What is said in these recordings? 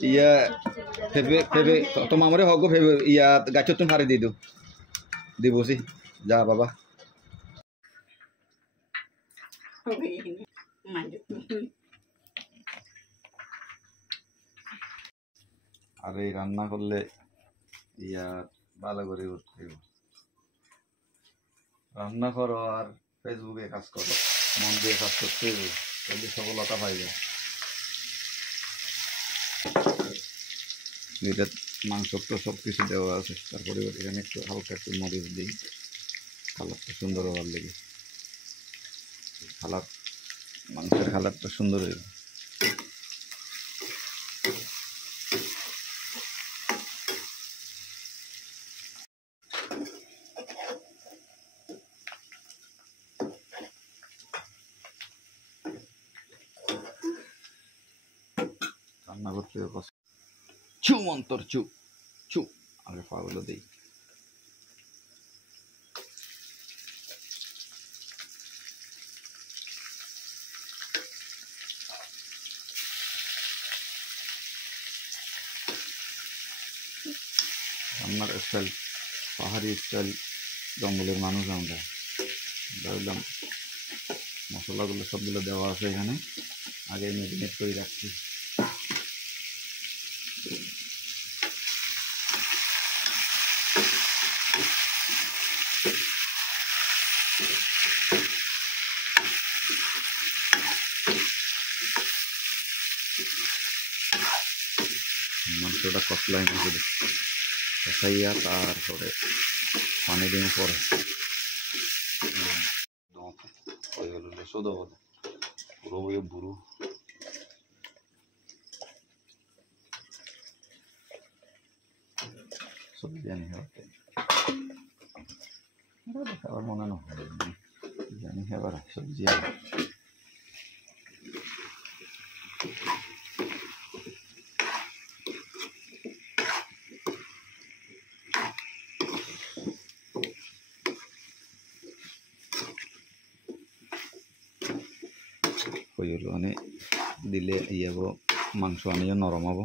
ইয়া ফেবে ফেবে তোমার আমারে হগো ফেবে ইয়া গাছ তুমি হারে দিয়ে দিবসি যা বাবা আর এই রান্না করলে ইয়া ভালো করে উঠতে রান্না করো আর ফেসবুকে কাজ করো মন দিয়ে কাজ করতে হবে তাহলে সফলতা পাইবে এটা মাংস তো সব কিছু দেওয়া আছে তারপরে এখানে একটু হালকা একটু মরিচ দিই কালারটা সুন্দর হওয়ার লেগে কালার মাংসের কালারটা সুন্দর হইবে রান্না করতে চু মন্তর চু চু আগে পাগুলো দিই রান্নার স্টাইল পাহাড়ি স্টাইল জঙ্গলের মানুষ আমরা ধরলাম মশলাগুলো সবগুলো দেওয়া আছে এখানে আগে ম্যারিনেট করে রাখছি মাংসটা কষলাই মধ্যে কষাইয়া তারপরে পানি দিয়ে পরে লেসো দেবো পুরো বুড়ো সবজি জানি খাবার মনে না জানি খাবার সবজি কইলো আনে দিলে ইয়ে হবো মাংস আনিয়ে নরম হবো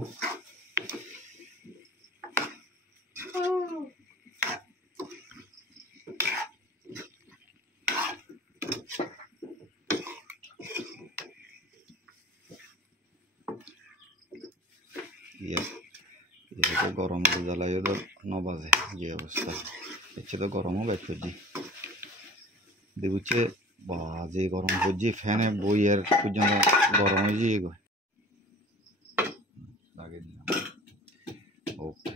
তো গরম জ্বালাইও তো 9 বাজে যে অবস্থা এসে তো গরমও বের করছি দেখছে বাজে গরম করছি ফ্যানে বই আর পর্যন্ত গরম হয়ে যাই গো লাগিয়ে দিলাম ওকে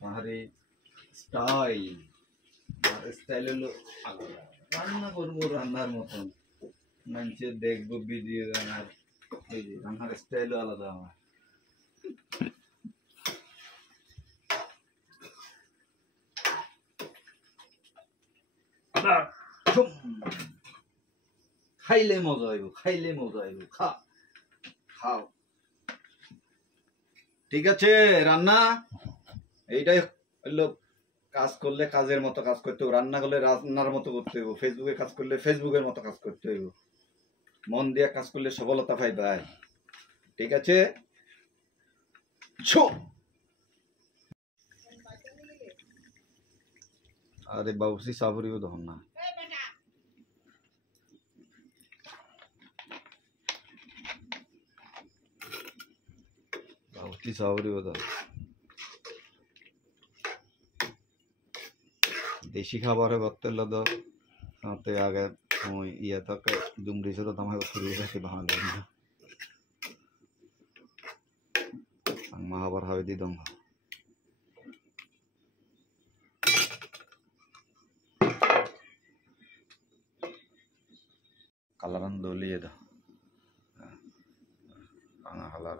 পাহাড়ি স্টাইল স্টাইল হলো রান্না করবো রান্নার মতন মানুষের দেখবো ভিডিও রান্নার এই যে রান্নার স্টাইলও আলাদা আমার খাইলে মজা হইব খাইলে মজা হইব খাও ঠিক আছে রান্না এইটাই হইলো কাজ করলে কাজের মতো কাজ করতে হবে রান্না করলে রান্নার মতো করতে হইব ফেসবুকে কাজ করলে ফেসবুকের মতো কাজ করতে হইব মন দিয়ে কাজ করলে সফলতা পাইবাই ঠিক আছে আরে বাবুসি সাবরিও তখন না বাবুসি সাবরিও তো দেশি খাবারে ভক্তের তো সাথে আগে ইয়ে থাকে ডুমরি ছিল তো আমাকে শুরু হয়েছে ভালো মহাবার হবে দিদম কালারান দলিয়ে দাও কালার